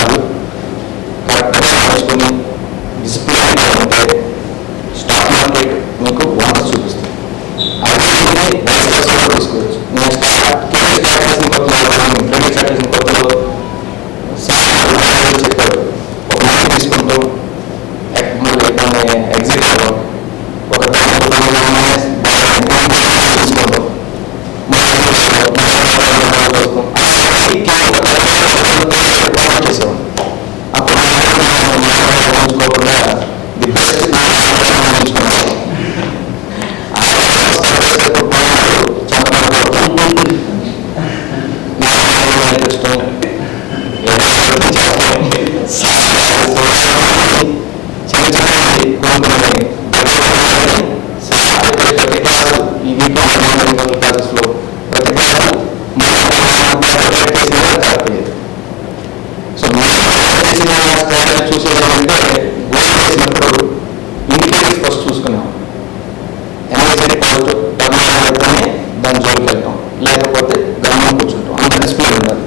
కాదు, కరెక్ట్గా నేర్చుకుని డిసిప్లిన్గా ఉంటే స్టాక్ మార్కెట్ మీకు బోనస్ చూపిస్తుంది. అది తీసుకోవచ్చు. నేను స్టార్ట్ చేసిన కొత్తలో చెప్పారు, ఒక మాట తీసుకుంటూ ఎగ్జిట్ అవ్వడం, ఒక తీసుకోవడం, చేసేవాడు. అప్పుడు ది బెస్ట్ చూసేదంటే చేసినప్పుడు ఇంగ్లీష్ ఫస్ట్ చూసుకున్నాం. ఎమర్జెన్సీ టర్న్ దాని జోలికి వెళ్తాం, లేకపోతే గమనం కూర్చుంటాం. అంత డిస్ప్లే ఉండాలి.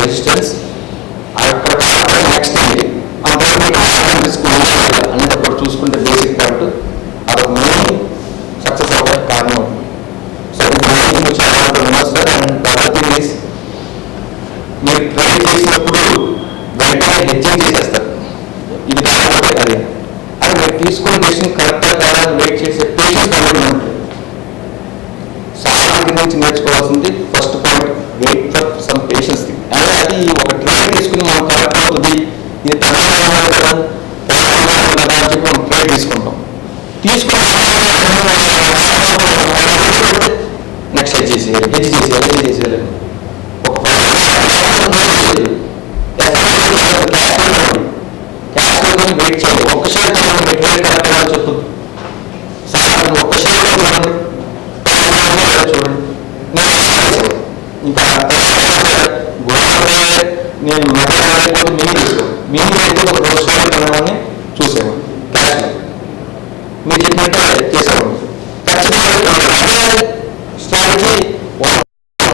రెసిస్టెన్స్ నెక్స్ట్ అనేటప్పుడు చూసుకుంటే బేసిక్ పాయింట్ అది మెయిన్ సక్సెస్ అవ్వడానికి కారణం అవుతుంది. సో మీరు ట్రై చేసినప్పుడు వెంటనే హెచ్చింగ్ చేసేస్తారు. ఇది కాకపోతే అది అది మీరు తీసుకున్న డెసిషన్ కరెక్ట్గా కావాలని వెయిట్ చేసే పేషెన్స్ అనేది ఉంటుంది. సాధారణ నుంచి నేర్చుకోవాల్సింది first point, wait for some patience. అది ఒక ట్రైన్ తీసుకుని మనం కరెక్ట్ అవుతుంది, ఇది మనం ట్రై తీసుకుంటాం. నెక్స్ట్ హెచ్ చేసేయాలి.